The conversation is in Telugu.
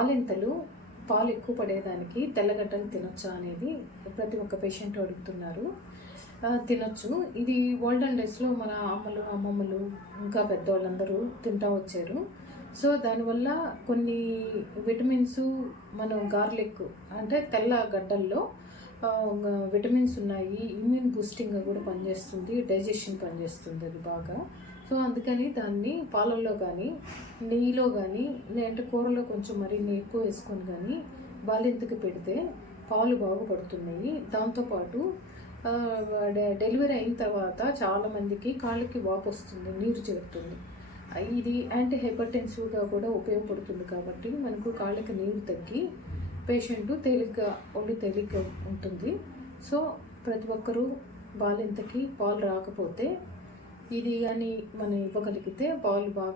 బాలింతలు పాలు ఎక్కువ పడేదానికి తెల్లగడ్డలు తినొచ్చా అనేది ప్రతి ఒక్క పేషెంట్ అడుగుతున్నారు. తినొచ్చు. ఇది ఓల్డెన్ డేస్లో మన అమ్మలు, అమ్మమ్మలు ఇంకా పెద్దవాళ్ళందరూ తింటూ వచ్చారు. సో దానివల్ల కొన్ని విటమిన్స్ మనం గార్లిక్ అంటే తెల్ల గడ్డల్లో విటమిన్స్ ఉన్నాయి. ఇమ్యూన్ బూస్టింగ్గా కూడా పనిచేస్తుంది, డైజెషన్ పనిచేస్తుంది అది బాగా. సో అందుకని దాన్ని పాలల్లో కానీ నెయ్యిలో కానీ లేదంటే కూరలో కొంచెం నెయ్యి ఎక్కువ వేసుకొని కానీ బాలింతకి పెడితే పాలు బాగుపడుతున్నాయి. దాంతోపాటు డెలివరీ అయిన తర్వాత చాలామందికి కాళ్ళకి వాపు వస్తుంది, నీరు చేరుతుంది. ఇది యాంటీ హైపర్టెన్సివ్గా కూడా ఉపయోగపడుతుంది. కాబట్టి మనకు కాళ్ళకి నీరు తగ్గి పేషెంట్ ఒళ్ళు తేలిగ్గా ఉంటుంది. సో ప్రతి ఒక్కరూ బాలింతకి పాలు రాకపోతే ఇది కానీ మనం ఇవ్వగలిగితే పాలు బాగా